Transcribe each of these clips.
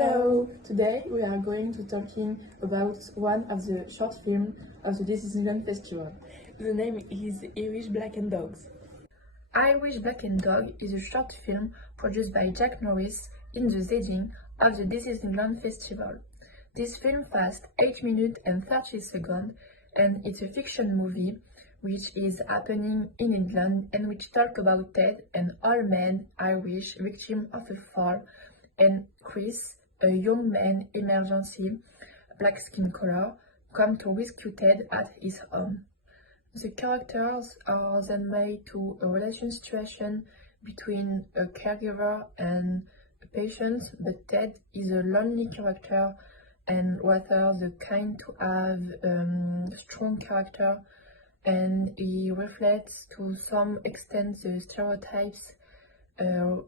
Hello! Today we are going to talking about one of the short films of the This Is England Festival. The name is Irish Black and Dogs. Irish Black and Dog is a short film produced by Jack Norris in the setting of the This Is England Festival. This film lasts 8 minutes and 30 seconds and it's a fiction movie which is happening in England and which talk about Ted, an old man Irish victim of a fall, and Chris, a young man emergency black skin color, come to rescue Ted at his home. The characters are then made to a relation situation between a caregiver and a patient, but Ted is a lonely character and rather the kind to have strong character, and he reflects to some extent the stereotypes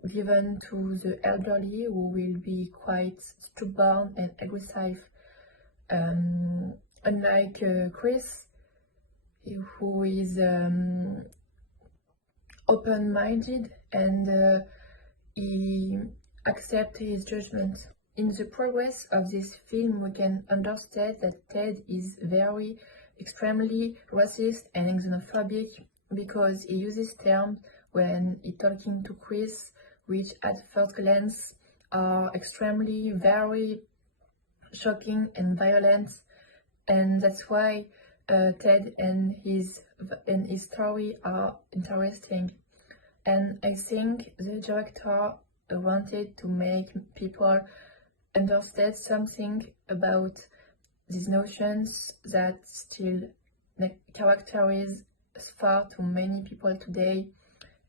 given to the elderly, who will be quite stubborn and aggressive, unlike Chris, who is open-minded and he accepts his judgment. In the progress of this film, we can understand that Ted is very extremely racist and xenophobic because he uses terms when he's talking to Chris, which at first glance are extremely very shocking and violent, and that's why Ted and his story are interesting. And I think the director wanted to make people understand something about these notions that still characterize far too many people today.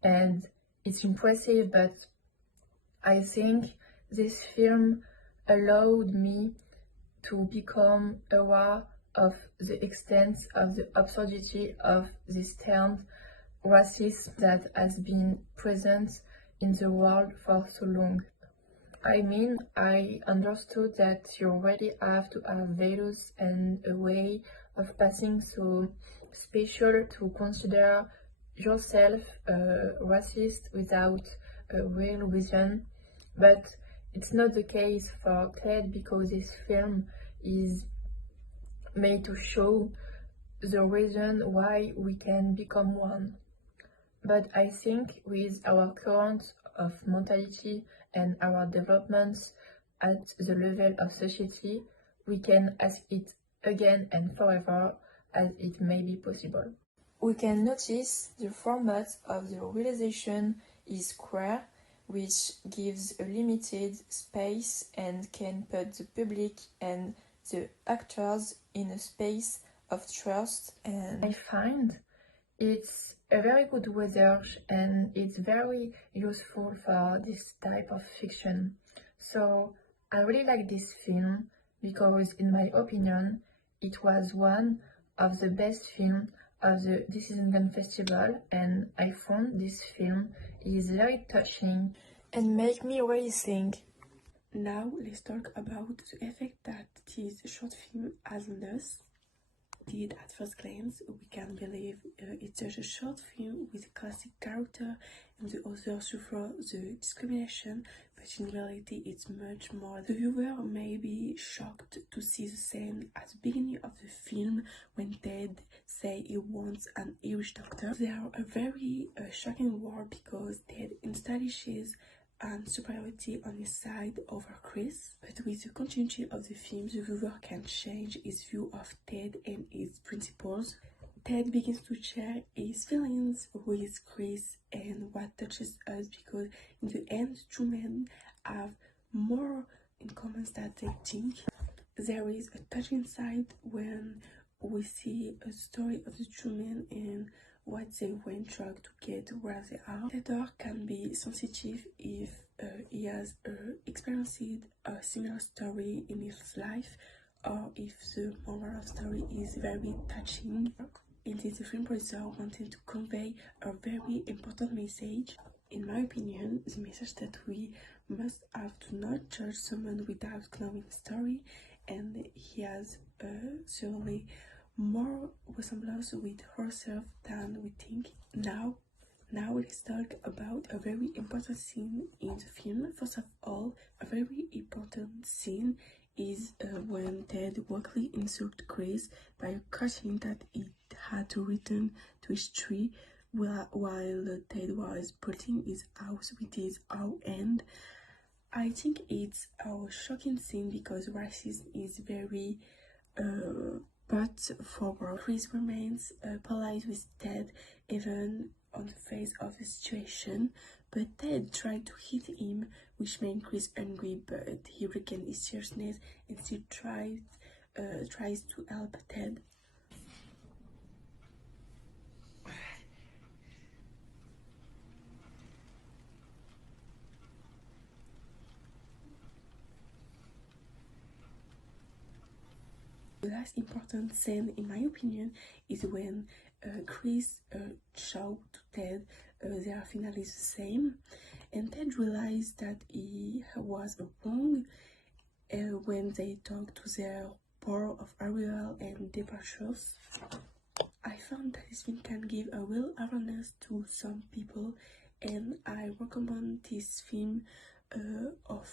And it's impressive, but I think this film allowed me to become aware of the extent of the absurdity of this term racism that has been present in the world for so long. I mean, I understood that you already have to have values and a way of passing so special to consider yourself racist without a real reason, but it's not the case for Ted because this film is made to show the reason why we can become one. But I think with our current of mentality and our developments at the level of society, we can ask it again and forever as it may be possible. We can notice the format of the realization is square, which gives a limited space and can put the public and the actors in a space of trust, and I find it's a very good research and it's very useful for this type of fiction. So I really like this film because in my opinion it was one of the best films of the This Is England Festival, and I found this film is very touching and make me really think. Now let's talk about the effect that this short film has on us. Did at first glance we can believe it's just a short film with a classic character and the author suffer the discrimination, but in reality it's much more. The viewer may be shocked to see the scene at the beginning of the film when Ted say he wants an Irish doctor. They are a very shocking word because Ted establishes and superiority on his side over Chris, but with the continuity of the film, the viewer can change his view of Ted and his principles. Ted begins to share his feelings with Chris and what touches us, because in the end, two men have more in common than they think. There is a touching side when we see a story of the two men and what they went through to get where they are. The reader can be sensitive if he has experienced a similar story in his life, or if the moral of the story is very touching. Indeed, the film producer wanted to convey a very important message. In my opinion, the message that we must have to not judge someone without knowing the story, and he has certainly more resemblance with herself than we think. Now, Now let's talk about a very important scene in the film. First of all, a very important scene is when Ted Walkley insulted Chris by cursing that he had to return to his tree while Ted was building his house with his own hand. I think it's a shocking scene because racism is very but forward. Chris remains polite with Ted even on the face of the situation, but Ted tried to hit him, which made Chris angry, but he regained his seriousness and still tries to help Ted. The last important scene, in my opinion, is when Chris showed to Ted their finale is the same, and Ted realized that he was wrong when they talked to their power of Ariel and departures. I found that this film can give a real awareness to some people, and I recommend this film of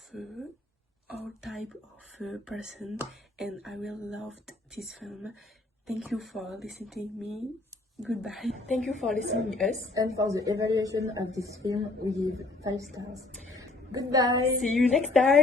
all type of person, and I really loved this film. Thank you for listening to me. Goodbye. Thank you for listening to us, and for the evaluation of this film we give 5 stars. Goodbye. See you next time.